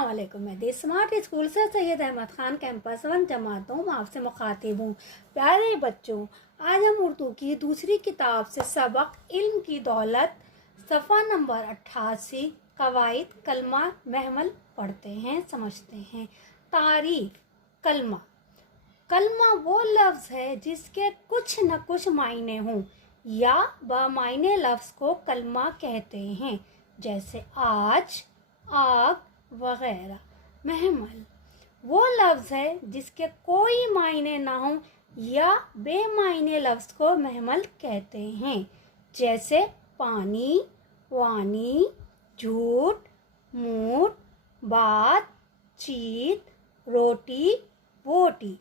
अस्सलाम वालेकुम। मैं दी स्मार्ट स्कूल से सैयद अहमद खान कैंपस 1 जमात हूँ। मैं आपसे मुखातिब हूँ। प्यारे बच्चों, आज हम उर्दू की दूसरी किताब से सबक इल्म की दौलत सफ़ा नंबर 88 कवायद कलमा महमल पढ़ते हैं, समझते हैं। तारीफ। कलमा। कलमा वो लफ्ज़ है जिसके कुछ न कुछ मायने हों या बामायने लफ्ज़ को कलमा कहते हैं, जैसे आज, आग वगैरह। महमल वो लफ्ज़ है जिसके कोई मायने ना हो या बेमायने लफ्ज़ को महमल कहते हैं, जैसे पानी, वानी, झूठ, मूठ, बात, चीत, रोटी, बोटी।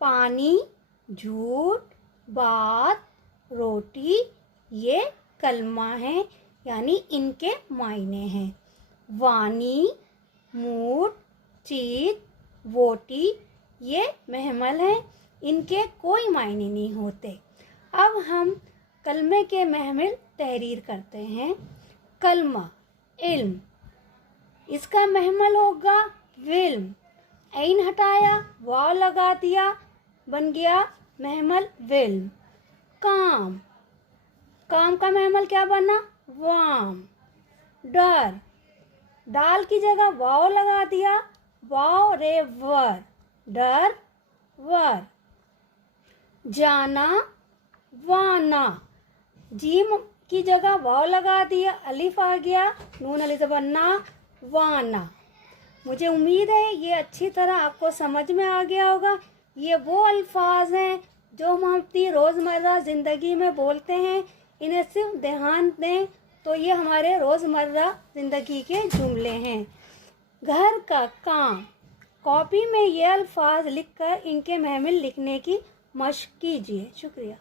पानी, झूठ, बात, रोटी ये कलमा है, यानी इनके मायने हैं। वानी, मूठ, चीत, वोटी ये महमल हैं, इनके कोई मायने नहीं होते। अब हम कलमे के महमल तहरीर करते हैं। कलमा इल्म, इसका महमल होगा विल्म। ऐन हटाया, वाव लगा दिया, बन गया महमल विल्म। काम, काम का महमल क्या बना? वाम। डर, डाल की जगह वाव लगा दिया, वाव रे वर, डर वर। जाना, वाना, जीम की जगह वाव लगा दिया, अलिफ आ गया, नून अलिफ बनना, वाना। मुझे उम्मीद है ये अच्छी तरह आपको समझ में आ गया होगा। ये वो अल्फाज हैं जो हम अपनी रोज़मर्रा ज़िंदगी में बोलते हैं, इन्हें सिर्फ ध्यान दें तो ये हमारे रोज़मर्रा ज़िंदगी के जुमले हैं। घर का काम, कॉपी में ये अल्फाज लिखकर इनके महमिल लिखने की मशक कीजिए। शुक्रिया।